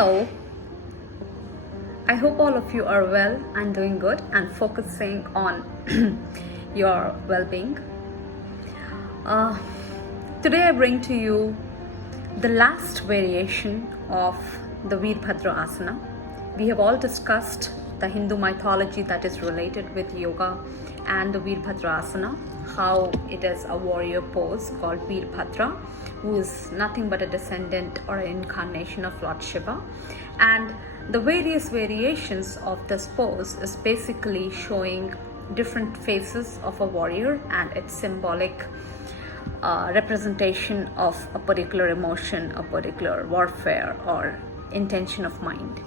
Hello, I hope all of you are well and doing good and focusing on your well-being. Today I bring to you the last variation of the Virbhadrasana. We have all discussed the Hindu mythology that is related with yoga and the Virbhadrasana, how it is a warrior pose called Virbhadra, who is nothing but a descendant or an incarnation of Lord Shiva. And the various variations of this pose is basically showing different faces of a warrior and its symbolic representation of a particular emotion, a particular warfare or intention of mind.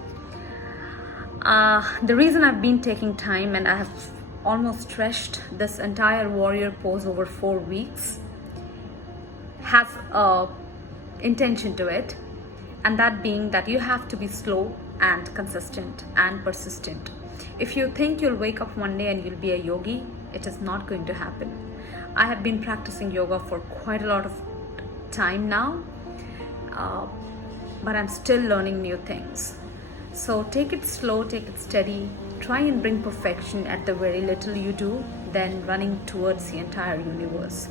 The reason I've been taking time and I have almost stretched this entire warrior pose over 4 weeks has a intention to it, and that being that you have to be slow and consistent and persistent. If you think you'll wake up one day and you'll be a yogi, it is not going to happen. I have been practicing yoga for quite a lot of time now, but I'm still learning new things. So take it slow, take it steady, try and bring perfection at the very little you do, then running towards the entire universe.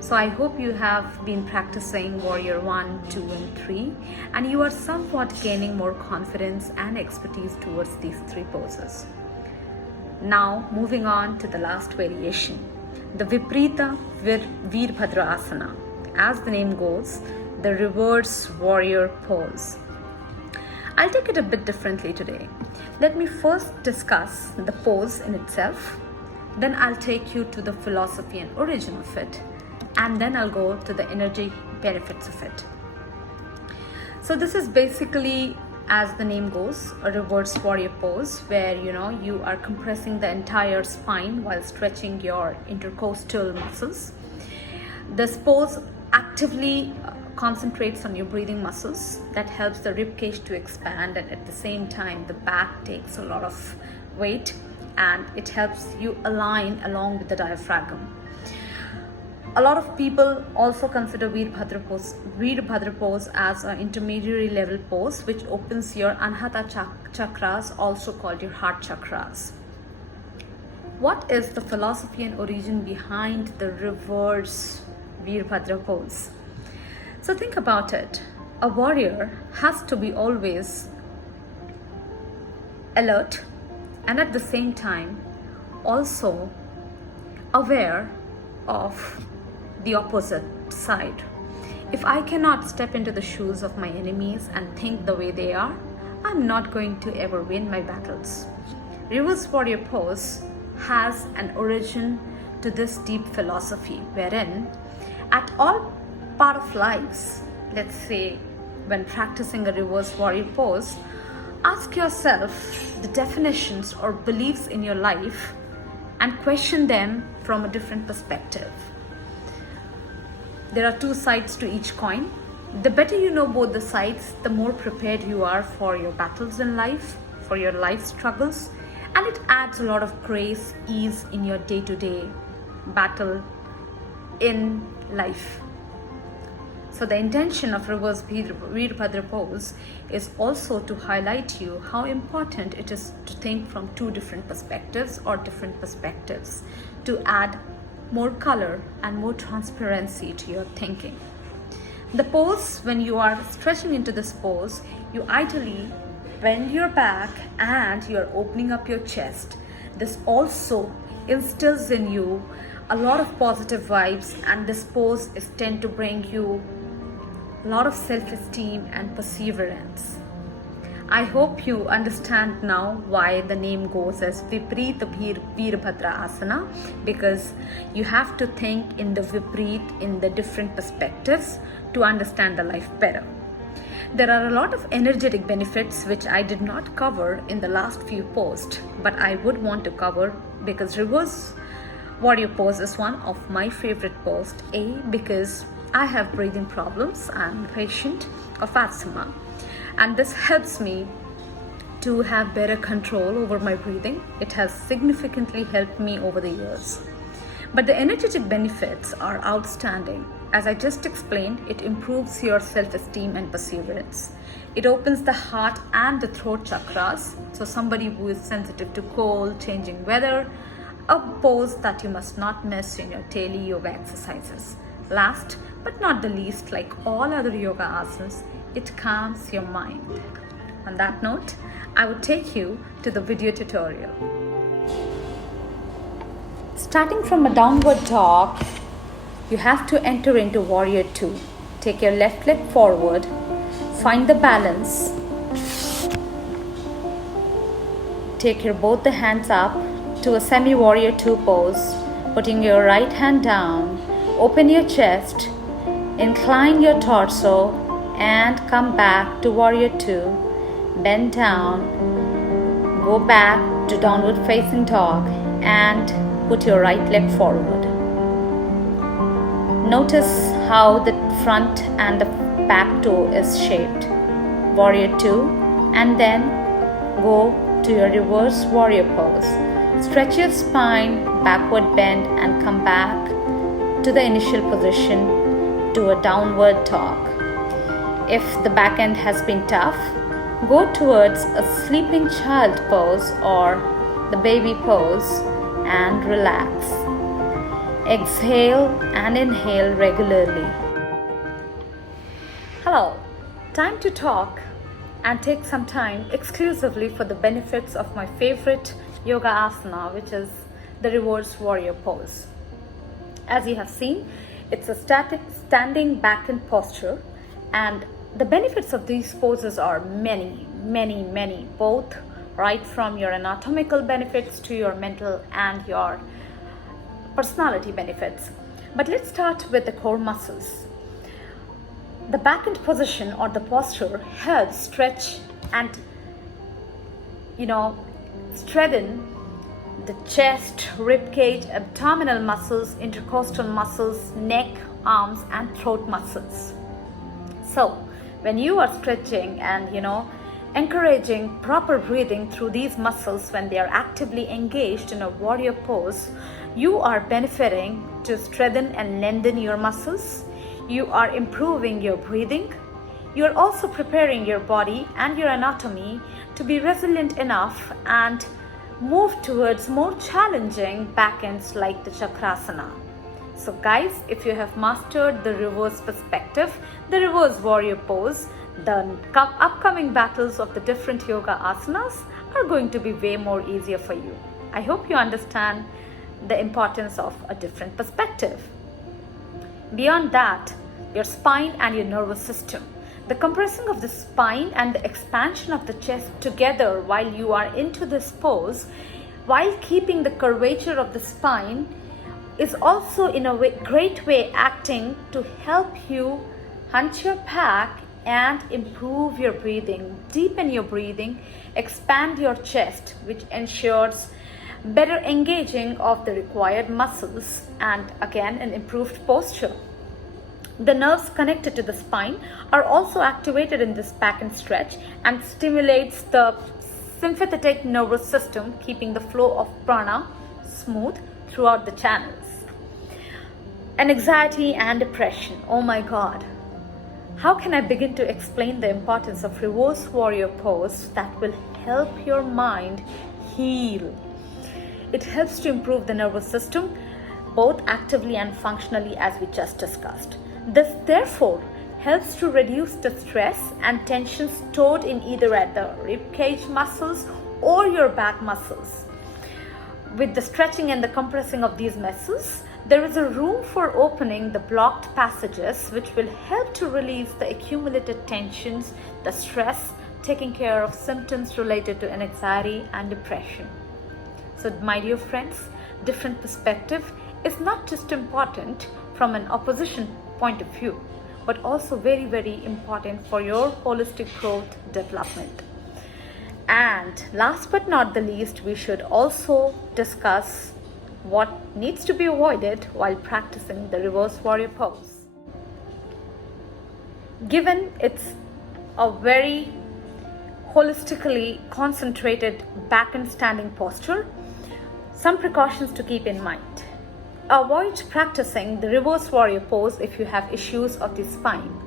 So I hope you have been practicing Warrior 1, 2 and 3 and you are somewhat gaining more confidence and expertise towards these 3 poses. Now moving on to the last variation, the Viparita Virbhadrasana. As the name goes, the reverse warrior pose. I'll take it a bit differently today. Let me first discuss the pose in itself, then I'll take you to the philosophy and origin of it, and then I'll go to the energy benefits of it. So this is basically, as the name goes, a reverse warrior pose where you are compressing the entire spine while stretching your intercostal muscles. This pose actively concentrates on your breathing muscles. That helps the rib cage to expand, and at the same time the back takes a lot of weight and it helps you align along with the diaphragm. A lot of people also consider Virbhadra pose as an intermediary level pose which opens your Anahata chakras, also called your heart chakras. What is the philosophy and origin behind the reverse Virbhadra pose? So think about it. A warrior has to be always alert and at the same time also aware of the opposite side. If I cannot step into the shoes of my enemies and think the way they are, I'm not going to ever win my battles. Reverse warrior pose has an origin to this deep philosophy wherein at all part of lives, let's say when practicing a reverse warrior pose, ask yourself the definitions or beliefs in your life and question them from a different perspective. There are 2 sides to each coin. The better you know both the sides, the more prepared you are for your battles in life, for your life struggles, and it adds a lot of grace, ease in your day-to-day battle in life. So the intention of reverse Virbhadra pose is also to highlight you how important it is to think from 2 different perspectives or different perspectives to add more color and more transparency to your thinking. The pose, when you are stretching into this pose, you ideally bend your back and you're opening up your chest. This also instills in you a lot of positive vibes, and this pose is tend to bring you a lot of self-esteem and perseverance. I hope you understand now why the name goes as Viparita Virbhadrasana, because you have to think in the Viparit, in the different perspectives to understand the life better. There are a lot of energetic benefits which I did not cover in the last few posts, but I would want to cover because reverse warrior pose is one of my favorite poses. Because I have breathing problems. I'm a patient of asthma, and this helps me to have better control over my breathing. It has significantly helped me over the years. But the energetic benefits are outstanding, as I just explained, it improves your self-esteem and perseverance. It opens the heart and the throat chakras. So somebody who is sensitive to cold, changing weather, a pose that you must not miss in your daily yoga exercises. Last but not the least, like all other yoga asanas, it calms your mind. On that note, I would take you to the video tutorial. Starting from a downward dog, you have to enter into warrior 2. Take your left leg forward, find the balance, take your both the hands up to a semi warrior 2 pose, putting your right hand down, open your chest, incline your torso and come back to warrior 2, bend down, go back to downward facing dog and put your right leg forward. Notice how the front and the back toe is shaped. Warrior 2, and then go to your reverse warrior pose. Stretch your spine, backward bend and come back to the initial position to a downward dog. If the back end has been tough, go towards a sleeping child pose or the baby pose and relax. Exhale and inhale regularly. Hello, time to talk and take some time exclusively for the benefits of my favorite yoga asana, which is the reverse warrior pose. As you have seen, it's a static standing back end posture, and the benefits of these poses are many, both right from your anatomical benefits to your mental and your personality benefits. But let's start with the core muscles. The back end position or the posture helps stretch and strengthen the chest, rib cage, abdominal muscles, intercostal muscles, neck, arms and throat muscles. So when you are stretching and encouraging proper breathing through these muscles when they are actively engaged in a warrior pose, you are benefiting to strengthen and lengthen your muscles. You are improving your breathing. You are also preparing your body and your anatomy to be resilient enough and move towards more challenging back ends like the chakrasana. So guys, if you have mastered the reverse perspective, the reverse warrior pose, the upcoming battles of the different yoga asanas are going to be way more easier for you. I hope you understand the importance of a different perspective. Beyond that, your spine and your nervous system. The compressing of the spine and the expansion of the chest together while you are into this pose, while keeping the curvature of the spine, is also in a great way acting to help you hunch your back and improve your breathing, deepen your breathing, expand your chest, which ensures better engaging of the required muscles and again an improved posture. The nerves connected to the spine are also activated in this back end stretch and stimulates the sympathetic nervous system, keeping the flow of prana smooth throughout the channels. And anxiety and depression. Oh my God. How can I begin to explain the importance of reverse warrior pose that will help your mind heal? It helps to improve the nervous system, both actively and functionally, as we just discussed. This therefore helps to reduce the stress and tension stored in either at the rib cage muscles or your back muscles. With the stretching and the compressing of these muscles, there is a room for opening the blocked passages, which will help to release the accumulated tensions, the stress, taking care of symptoms related to anxiety and depression. So my dear friends, different perspective is not just important from an opposition point of view, but also very important for your holistic growth development. And last but not the least, we should also discuss what needs to be avoided while practicing the reverse warrior pose. Given it's a very holistically concentrated back and standing posture, some precautions to keep in mind. avoid practicing the reverse warrior pose if you have issues of the spine.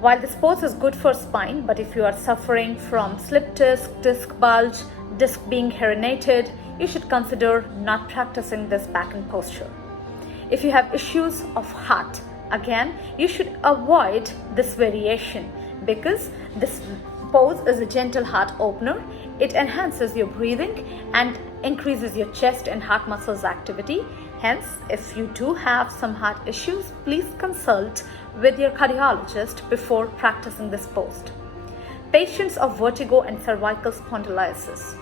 While this pose is good for spine, but if you are suffering from slip disc bulge, disc being herniated, you should consider not practicing this back and posture. If you have issues of heart, again, you should avoid this variation because this pose is a gentle heart opener. It enhances your breathing and increases your chest and heart muscles activity. Hence, if you do have some heart issues, please consult with your cardiologist before practicing this pose. Patients of vertigo and cervical spondylosis,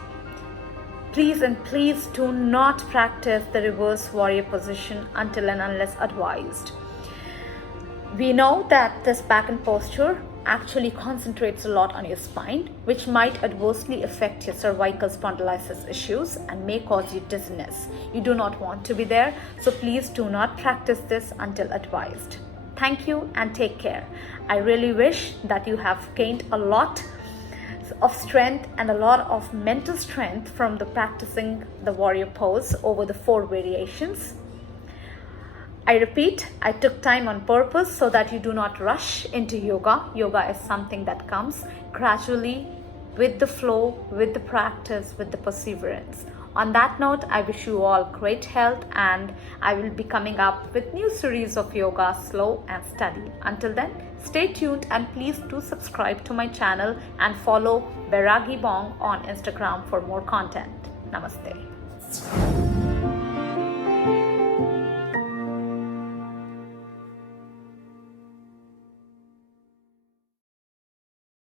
please and please do not practice the reverse warrior position until and unless advised. We know that this back and posture actually concentrates a lot on your spine, which might adversely affect your cervical spondylosis issues and may cause you dizziness. You do not want to be there, so please do not practice this until advised. Thank you and take care. I really wish that you have gained a lot of strength and a lot of mental strength from the practicing the warrior pose over the 4 variations. I repeat, I took time on purpose so that you do not rush into yoga. Yoga is something that comes gradually with the flow, with the practice, with the perseverance. On that note, I wish you all great health, and I will be coming up with new series of yoga, slow and steady. Until then, stay tuned and please do subscribe to my channel and follow BairagiBong on Instagram for more content. Namaste.